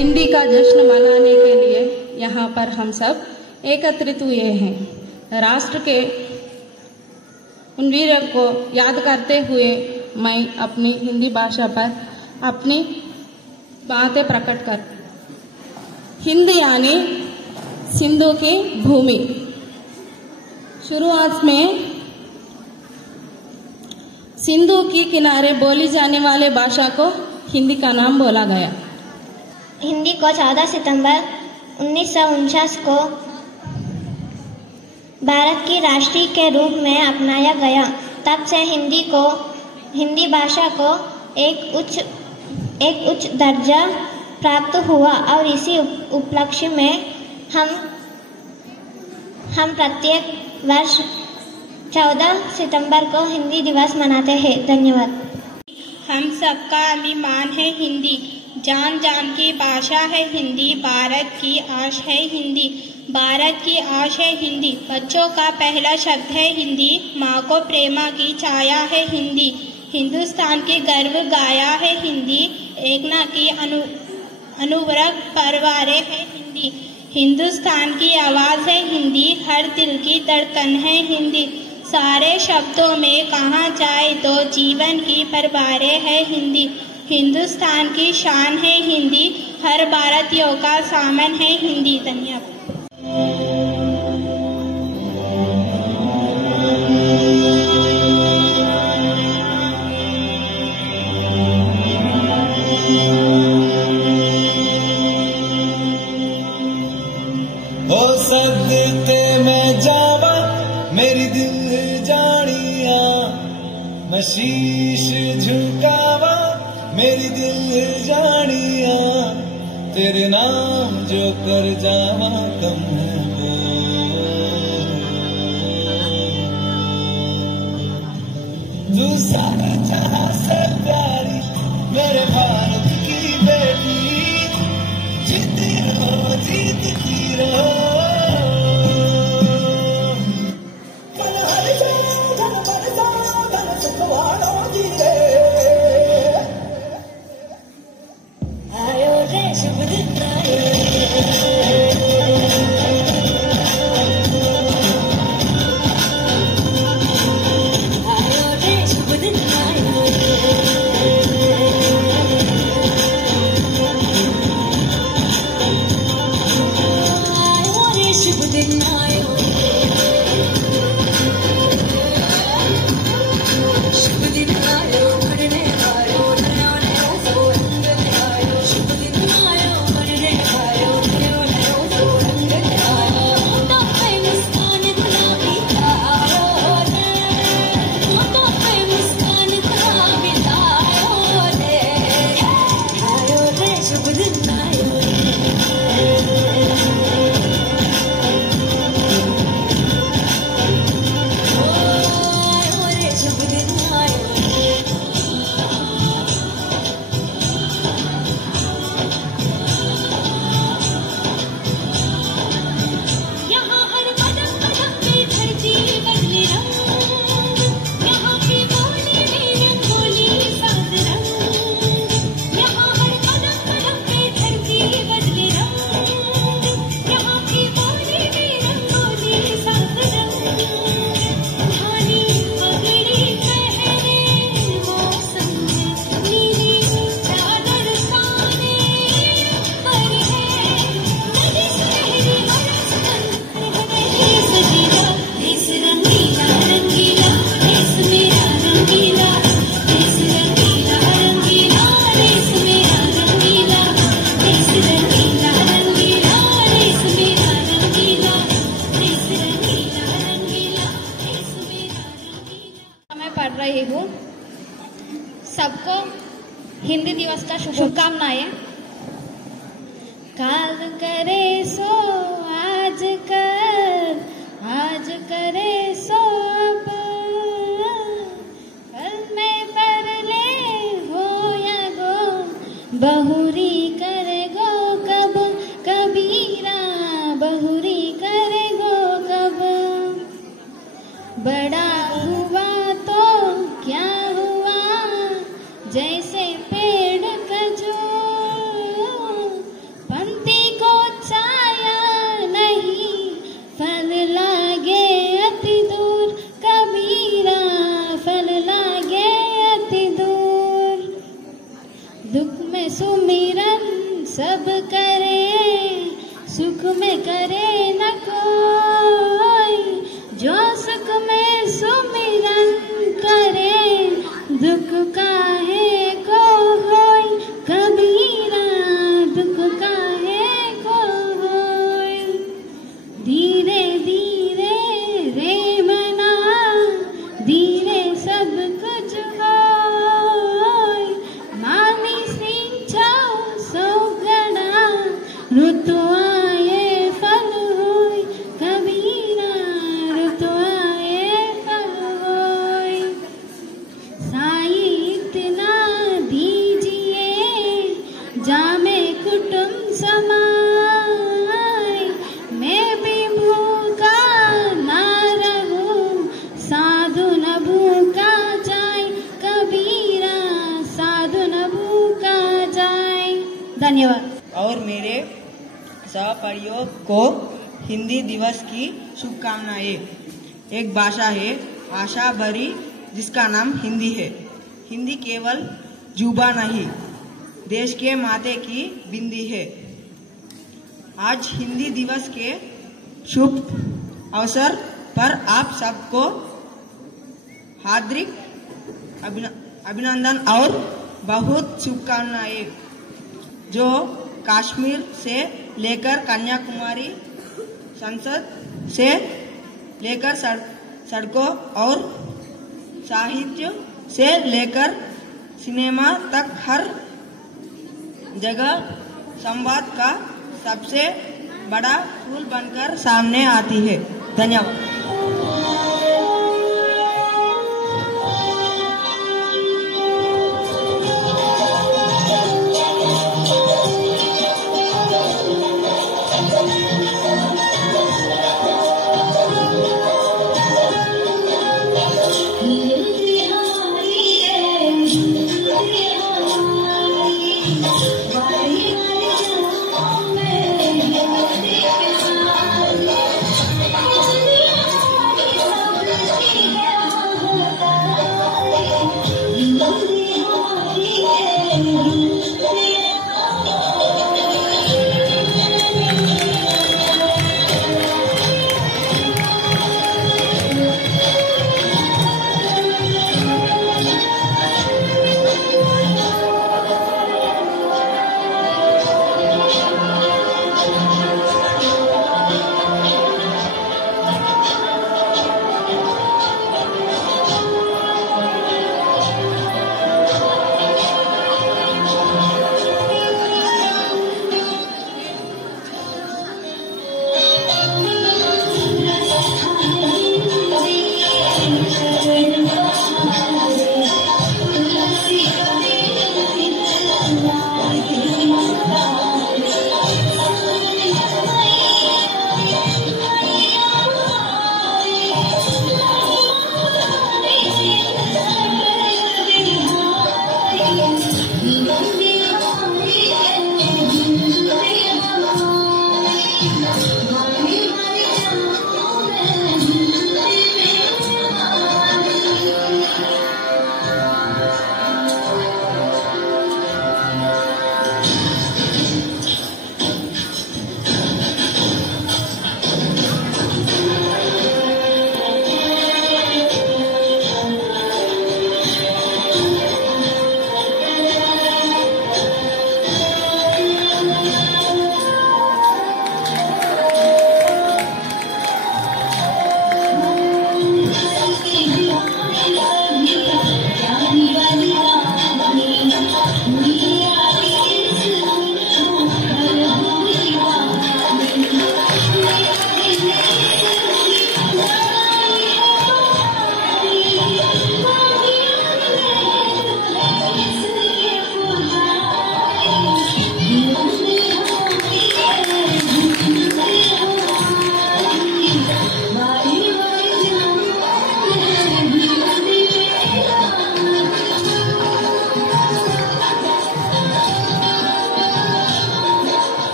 हिंदी का जश्न मनाने के लिए यहाँ पर हम सब एकत्रित हुए हैं। राष्ट्र के उन वीरों को याद करते हुए मैं अपनी हिंदी भाषा पर अपनी बातें प्रकट कर। हिंदी यानी सिंधु की भूमि। शुरुआत में सिंधु के किनारे बोली जाने वाले भाषा को हिंदी का नाम बोला गया। हिंदी को 14 सितंबर 1949 को भारत की राष्ट्रीय के रूप में अपनाया गया। तब से हिंदी भाषा को एक उच्च दर्जा प्राप्त हुआ और इसी उपलक्ष्य में हम प्रत्येक वर्ष 14 सितंबर को हिंदी दिवस मनाते हैं। धन्यवाद। हम सबका अभिमान है हिंदी, जान जान की भाषा है हिंदी, भारत की आश है हिंदी, भारत की आश है हिंदी। बच्चों का पहला शब्द है हिंदी, माँ को प्रेमा की छाया है हिंदी, हिंदुस्तान के गर्व गाया है हिंदी, एकता की अनुव्रत परवारे है हिंदी, हिंदुस्तान की आवाज है हिंदी, हर दिल की धड़कन है हिंदी, सारे शब्दों में कहा जाए तो जीवन की परवारे है हिंदी, हिंदुस्तान की शान है हिंदी, हर भारतीयों का सामन है हिंदी। धन्यवाद। ओ सदके मैं जावा मेरी दिल जानिया, मैं शीश झुकावा मेरी दिल जानिया, तेरे नाम जो कर जावा कम है वो, तू सारा जहां से प्यारी मेरे भारत की बेटी, जीती रहो जीतती रहो। सबको हिंदी दिवस का शुभकामनाएं। काल करे सो आज कर, आज करे सो अब, कल में पर ले हो या गो, बहुरी करे गो कब, कबीरा बहुरी करे गो कब, बड़ा हुआ तो क्या हुआ जैसे पेड़ खजूर, दुख में सुमिरन सब करे, सुख में करे न कोई। जो सुख में सुमिरन करे, दुख काहे को होई। कबीरा दुख काहे को होई। धीरे धीरे रे मना, धीरे सब कुछ होई। मानी सिंचाओ सौगना, ऋतु आए फल होई। कबीरा ऋतु आए फल होई। साई इतना दीजिए, जामे कुटुंब समाए। मैं भी भूखा ना रहूं, साधु न भूखा जाए। कबीरा साधु न भूखा जाए। धन्यवाद। और मेरे सहपाठियों को हिंदी दिवस की शुभकामनाएं। एक भाषा है आशा भरी जिसका नाम हिंदी है। हिंदी केवल जुबा नहीं, देश के माथे की बिंदी है। आज हिंदी दिवस के शुभ अवसर पर आप सबको हार्दिक अभिनंदन और बहुत शुभकामनाएं। जो कश्मीर से लेकर कन्याकुमारी, संसद से लेकर सड़कों और साहित्य से लेकर सिनेमा तक हर जगह संवाद का सबसे बड़ा फूल बनकर सामने आती है। धन्यवाद। Thank you.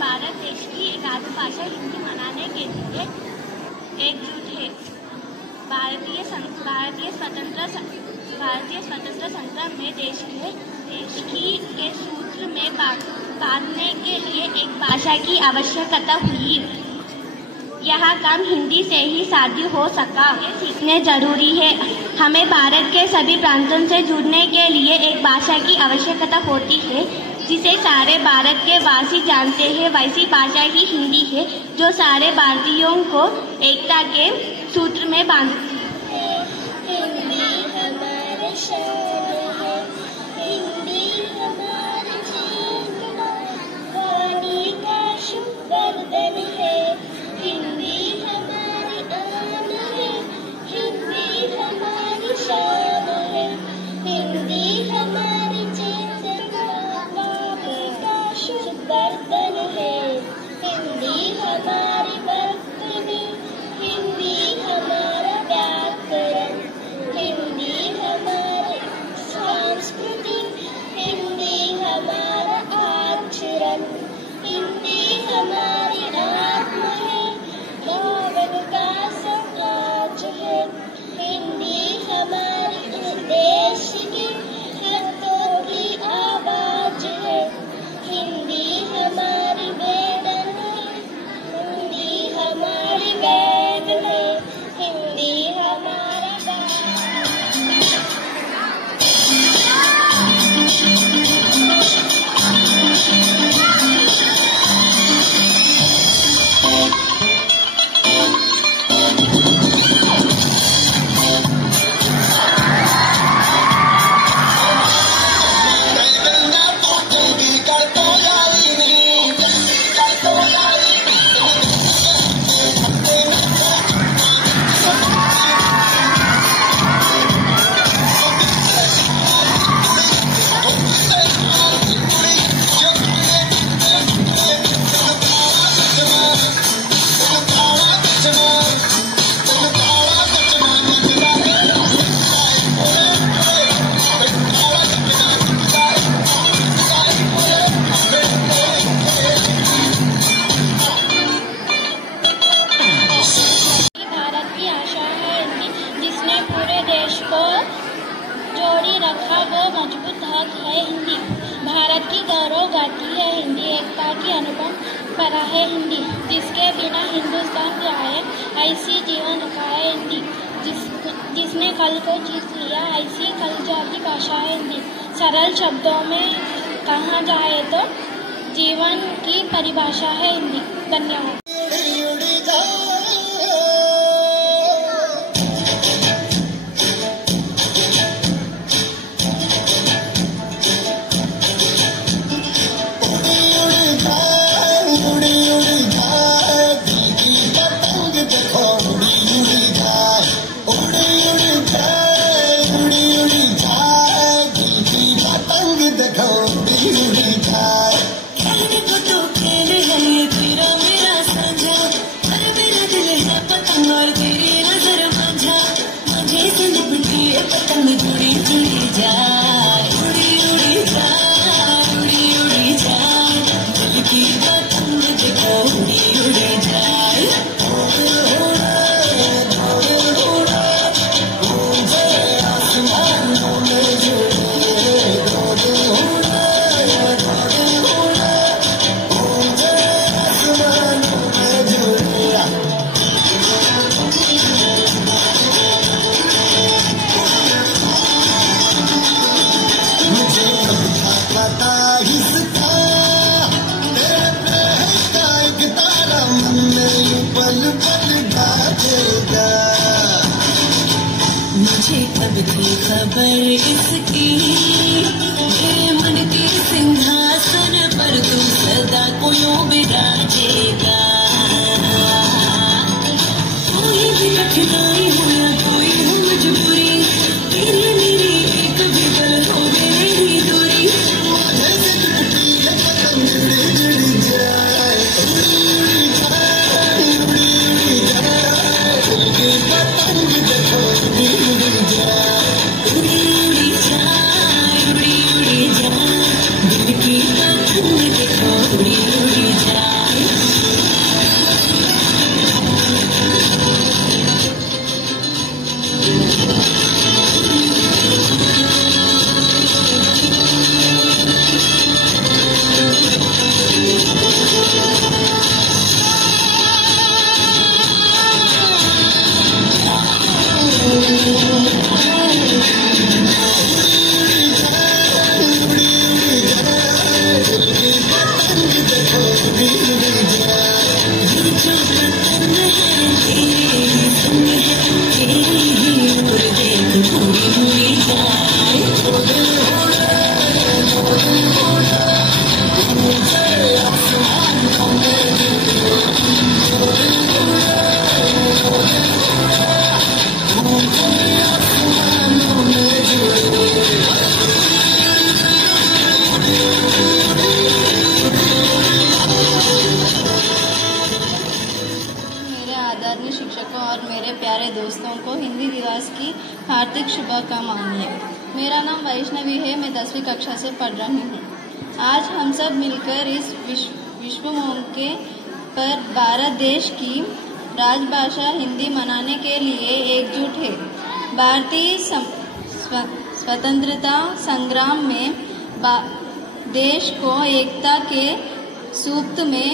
भारत देश की राजभाषा हिंदी मनाने के लिए एकजुट है। भारतीय स्वतंत्र संग्राम में देश के सूत्र में बांधने के लिए एक भाषा की आवश्यकता हुई। यह काम हिंदी से ही साध्य हो सका। ये सीखने जरूरी है। हमें भारत के सभी प्रांतों से जुड़ने के लिए एक भाषा की आवश्यकता होती है जिसे सारे भारत के वासी जानते हैं। वैसी भाषा ही हिंदी है जो सारे भारतीयों को एकता के सूत्र में बांधती है। हिंदी हमारी शान है, हिंदी हमारी चेतना, वाणी का शुभवर्धन है। हिंदी हमारी आन है, हिंदी हमारी शान है, हिंदी हमारी चेतना, वाणी का शुभवर्धन है। हिंदी हमारी वर्तनी, हिंदी हमारा व्याकरण, हिंदी हमारी संस्कृति, हिंदी हमारा आचरण, हिंदी हमारी आत्मा है, भावन का समाज है। हिंदी हमारी इस देश की हाथों की आवाज है। हिंदी हमारी वेदन है, हिंदी हमारी वेद है, हिंदी हमारा गान। भारत की गौरव गाथी है हिंदी, एकता की अनुपम परा है हिंदी, जिसके बिना हिंदुस्तान जाए ऐसी जीवन का है हिंदी, जिसने कल को जीत लिया ऐसी कलजाती भाषा है हिंदी। सरल शब्दों में कहा जाए तो जीवन की परिभाषा है हिंदी। धन्यवाद। मुझे कब थी खबर इसकी, मेरे मन के सिंहासन पर तू सदा को यूं विराजेगा। कोई भी कठिनाई हो या कोई हो मजबूरी, तेरी मेरी एक बिगल हो मेरी दूरी। आदरणीय शिक्षकों और मेरे प्यारे दोस्तों को हिंदी दिवस की हार्दिक शुभकामनाएं। मेरा नाम वैष्णवी है, मैं 10वीं कक्षा से पढ़ रही हूँ। आज हम सब मिलकर इस विश्व मौके पर भारत देश की राजभाषा हिंदी मनाने के लिए एकजुट है। भारतीय स्वतंत्रता संग्राम में देश को एकता के सूत्र में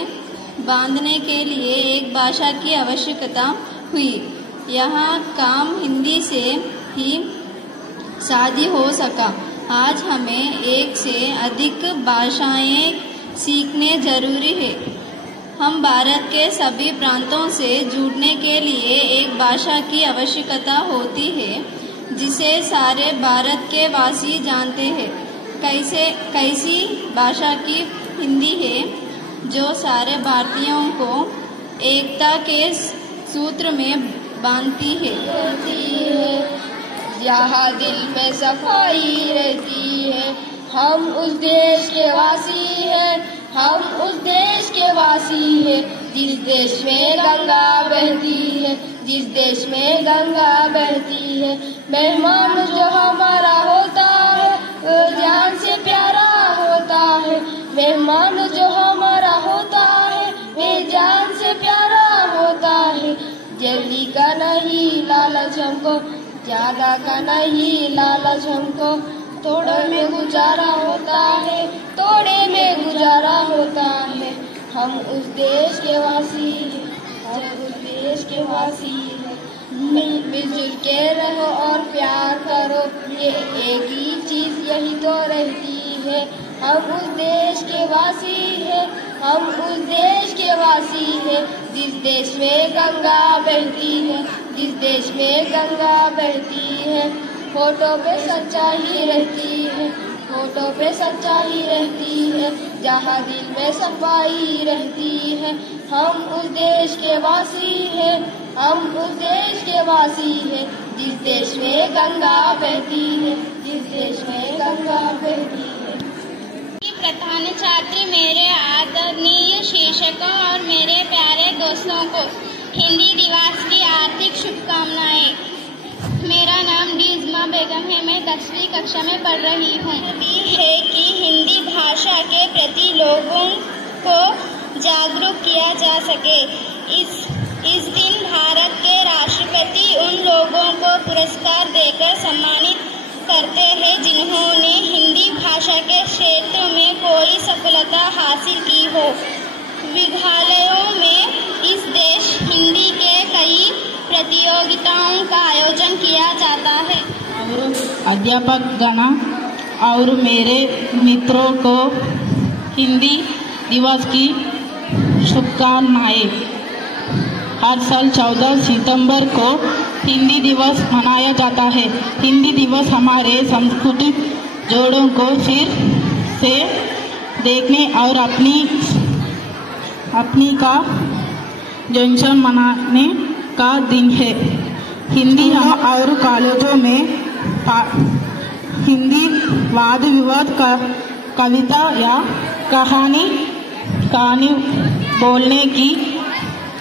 बांधने के लिए एक भाषा की आवश्यकता हुई। यहाँ काम हिंदी से ही शादी हो सका। आज हमें एक से अधिक भाषाएं सीखने जरूरी है। हम भारत के सभी प्रांतों से जुड़ने के लिए एक भाषा की आवश्यकता होती है, जिसे सारे भारत के वासी जानते हैं। कैसी भाषा की हिंदी है जो सारे भारतीयों को एकता के सूत्र में बांधती है। जहाँ दिल में सफाई रहती है, हम उस देश के वासी हैं, हम उस देश के वासी हैं। जिस देश में गंगा बहती है, जिस देश में गंगा बहती है, मेहमान जो हमारा होता है वो जान से प्यारा होता है। मेहमान जो हमारा होता है वे जान से प्यारा होता है। जल्दी का नहीं लालच हमको, ज्यादा का नहीं लालच हमको, थोड़े में गुजारा होता है, थोड़े में गुजारा होता है। हम उस देश के वासी हैं, हम उस देश के वासी हैं। मिलजुल के रहो और प्यार करो, ये एक ही चीज यही तो रहती है। हम उस देश के वासी हैं, हम उस देश के वासी हैं। जिस देश में गंगा बहती है, जिस देश में गंगा बहती है, फोटो पे सच्चाई रहती है, फोटो पे सच्चाई रहती है। जहाँ दिल में सफाई रहती है, हम उस देश के वासी हैं, हम उस देश के वासी हैं। जिस देश में गंगा बहती है, जिस देश में गंगा बहती है। प्रधान छात्री, मेरे आदरणीय शिक्षकों और मेरे प्यारे दोस्तों को हिंदी दिवस की हार्दिक शुभकामनाएं। मेरा नाम डीजमा बेगम है, मैं 10वीं कक्षा में पढ़ रही हूँ। है कि हिंदी भाषा के प्रति लोगों को जागरूक किया जा सके। इस दिन भारत के राष्ट्रपति उन लोगों को पुरस्कार देकर सम्मानित करते हैं जिन्होंने हिंदी भाषा के क्षेत्र में कोई सफलता हासिल की हो। विद्यालयों में इस देश हिंदी के कई प्रतियोगिताओं का आयोजन किया जाता है। और अध्यापक गण और मेरे मित्रों को हिंदी दिवस की शुभकामनाएं। हर साल 14 सितंबर को हिंदी दिवस मनाया जाता है। हिंदी दिवस हमारे सांस्कृतिक जोड़ों को फिर से देखने और अपनी का जश्न मनाने का दिन है। हिंदी और कॉलेजों में हिंदी वाद विवाद का कविता या कहानी बोलने की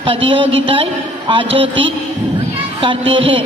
प्रतियोगिताएं आयोजित करते हैं।